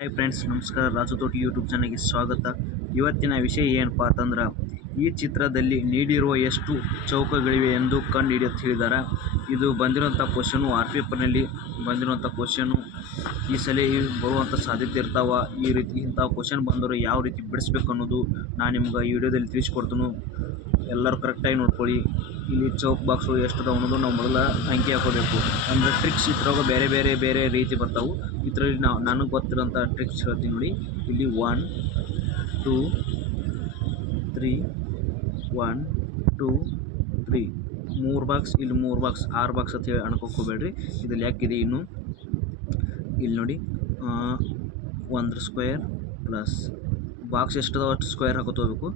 Hi friends ನಮಸ್ಕಾರ. ರಾಜು ತೋಟಿ YouTube ಚಾನಲ್ಗೆ ಸ್ವಾಗತ. ಇವತ್ತಿನ ವಿಷಯ ಏನಪ್ಪ ಅಂತಂದ್ರೆ, ಈ ಚಿತ್ರದಲ್ಲಿ ನೀಡಿರುವ ಎಷ್ಟು ಚೌಕಗಳಿವೆ ಎಂದು ಕಂಡು ಹಿಡಿಯುತ್ತ ಹೇಳಿದ್ದಾರೆ ಇದು ಬಂದಿರುವಂಥ ಕ್ವಶನು ಆರ್ ಪೇಪರ್ನಲ್ಲಿ ಬಂದಿರುವಂಥ ಕ್ವಶನು ಈ ಸಲ ಬರುವಂಥ ಸಾಧ್ಯತೆ ಇರ್ತಾವ, ಈ ರೀತಿ ಇಂಥ ಕ್ವಶನ್ ಬಂದರೆ ಯಾವ ರೀತಿ ಬಿಡಿಸ್ಬೇಕು ಅನ್ನೋದು ನಾನು ನಿಮ್ಗೆ ಈ ವಿಡಿಯೋದಲ್ಲಿ ತಿಳಿಸ್ಕೊಡ್ತೀನಿ. ಎಲ್ಲರೂ ಕರೆಕ್ಟಾಗಿ ನೋಡ್ಕೊಳ್ಳಿ. ಇಲ್ಲಿ ಚೌಕ್ ಬಾಕ್ಸು ಎಷ್ಟು ಅದಾವ ಅನ್ನೋದು ನಾವು ಮೊದಲು ಅಂಕಿ ಹಾಕೋಬೇಕು. ಅಂದರೆ ಟ್ರಿಕ್ಸ್ ಇದ್ರಾಗ ಬೇರೆ ಬೇರೆ ಬೇರೆ ರೀತಿ ಬರ್ತಾವೆ. ಇದರಲ್ಲಿ ನಾವು ನನಗೆ ಗೊತ್ತಿರೋಂಥ ಟ್ರಿಕ್ಸ್ ಹೇಳ್ತೀನಿ ನೋಡಿ. ಇಲ್ಲಿ one two three one two three ಮೂರು ಬಾಕ್ಸ್ ಇಲ್ಲಿ ಮೂರು ಬಾಕ್ಸ್ ಆರು ಬಾಕ್ಸ್ ಅಂತ ಹೇಳಿ ಅಣ್ಕೊಬೇಡ್ರಿ ಇದ್ರಲ್ಲಿ ಯಾಕಿದೆ ಇನ್ನು? ಇಲ್ಲಿ ನೋಡಿ ಒಂದು ಸ್ಕ್ವೇರ್ ಪ್ಲಸ್ ಬಾಕ್ಸ್ ಎಷ್ಟು ಅದಾವ ಅಷ್ಟು ಸ್ಕ್ವೇರ್ ಹಾಕೋತ ಹೋಗ್ಬೇಕು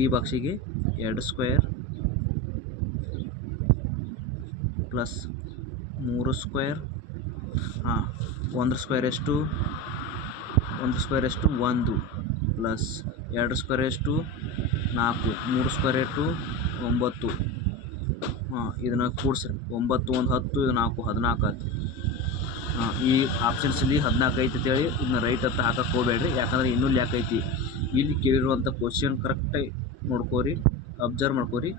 ಈ ಬಾಕ್ಸಿಗೆ ಎರಡು ಸ್ಕ್ವೇರ್ ಪ್ಲಸ್ ಮೂರು ಸ್ಕ್ವೇರ್. ಹಾಂ, ಒಂದು ಸ್ಕ್ವೇರ್ ಎಷ್ಟು? ಒಂದು ಸ್ಕ್ವೇರ್ ಎಷ್ಟು? ಒಂದು ಪ್ಲಸ್ ಎರಡು ಸ್ಕ್ವೇರ್ ಎಷ್ಟು? ನಾಲ್ಕು. ಮೂರು ಸ್ಕ್ವೇರ್ ಎಷ್ಟು? ಒಂಬತ್ತು. ಹಾಂ, ಇದನ್ನು ಕೂಡಿಸ್ರಿ ಒಂಬತ್ತು, ಒಂದು ಹತ್ತು, ಇದು ನಾಲ್ಕು, ಹದಿನಾಲ್ಕು ಆಯ್ತು. ಹಾಂ, ಈ ಆಪ್ಷನ್ಸಲ್ಲಿ ಹದಿನಾಲ್ಕು ಐತೆ ಅಂತೇಳಿ ಇದನ್ನ ರೈಟ್ ಅಂತ ಹಾಕಕ್ಕೆ ಹೋಗ್ಬೇಡ್ರಿ. ಯಾಕಂದ್ರೆ ಇನ್ನೂ ಲ್ಯಾಕ್ ಐತಿ. ಇಲ್ಲಿ ಕೇಳಿರುವಂಥ ಕ್ವಶನ್ ಕರೆಕ್ಟಾಗಿ ನೋಡ್ಕೋರಿ. ಅಬ್ಸರ್ವ್ ಮಾಡ್ಕೋರಿ.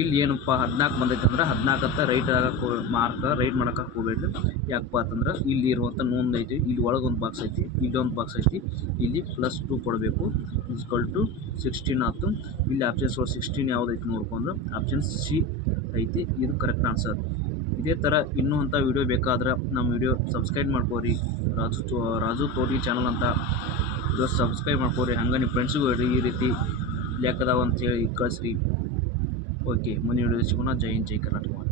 ಇಲ್ಲಿ ಏನಪ್ಪ ಹದಿನಾಲ್ಕು ಬಂದೈತೆ ಅಂದ್ರೆ ಹದಿನಾಲ್ಕು ಅಂತ ರೈಟ್ ಆಗಕ್ಕೆ ಮಾರ್ಕ್ ರೈಟ್ ಮಾಡೋಕೆ ಹೋಗ್ಬೇಡ್ರಿ. ಯಾಕಪ್ಪ ಅಂತಂದ್ರೆ ಇಲ್ಲಿ ಇರುವಂಥ ನೋಂದು ಐತಿ, ಇಲ್ಲಿ ಒಳಗೆ ಒಂದು ಬಾಕ್ಸ್ ಐತಿ ಇಲ್ಲೊಂದು ಬಾಕ್ಸ್ ಐತಿ. ಇಲ್ಲಿ ಪ್ಲಸ್ ಟು ಕೊಡಬೇಕು. ಇಸ್ಕಲ್ ಟು ಸಿಕ್ಸ್ಟೀನ್ ಆಯ್ತು. ಇಲ್ಲಿ ಆಪ್ಷನ್ಸ್ ಸಿಕ್ಸ್ಟೀನ್ ಯಾವುದೈತಿ ನೋಡ್ಕೊಂಡು ಆಪ್ಷನ್ ಸಿ ಐತಿ. ಇದು ಕರೆಕ್ಟ್ ಆನ್ಸರ್ ಇದೇ ಥರ ಇನ್ನೂ ಅಂಥ ವೀಡಿಯೋ ಬೇಕಾದ್ರೆ ನಮ್ಮ ವೀಡಿಯೋ ಸಬ್ಸ್ಕ್ರೈಬ್ ಮಾಡ್ಕೋರಿ. ರಾಜು ರಾಜು ತೋಟಿ ಚಾನಲ್ ಅಂತ. ಇದು ಸಬ್ಸ್ಕ್ರೈಬ್ ಮಾಡ್ಕೋರಿ. ಹಂಗೆ ನಿಮ್ಮ ಫ್ರೆಂಡ್ಸಿಗೂ ಈ ರೀತಿ. ಲೆಕ್ಕದಾವ ಅಂತೇಳಿ ಕಳಿಸ್ರಿ. ಓಕೆ ಮುಂದಿನ ವಿಡಿಯೋ ಸಿಗೋಣ. ಜೈ ಹಿಂದ್ ಜೈ ಕರ್ನಾಟಕ.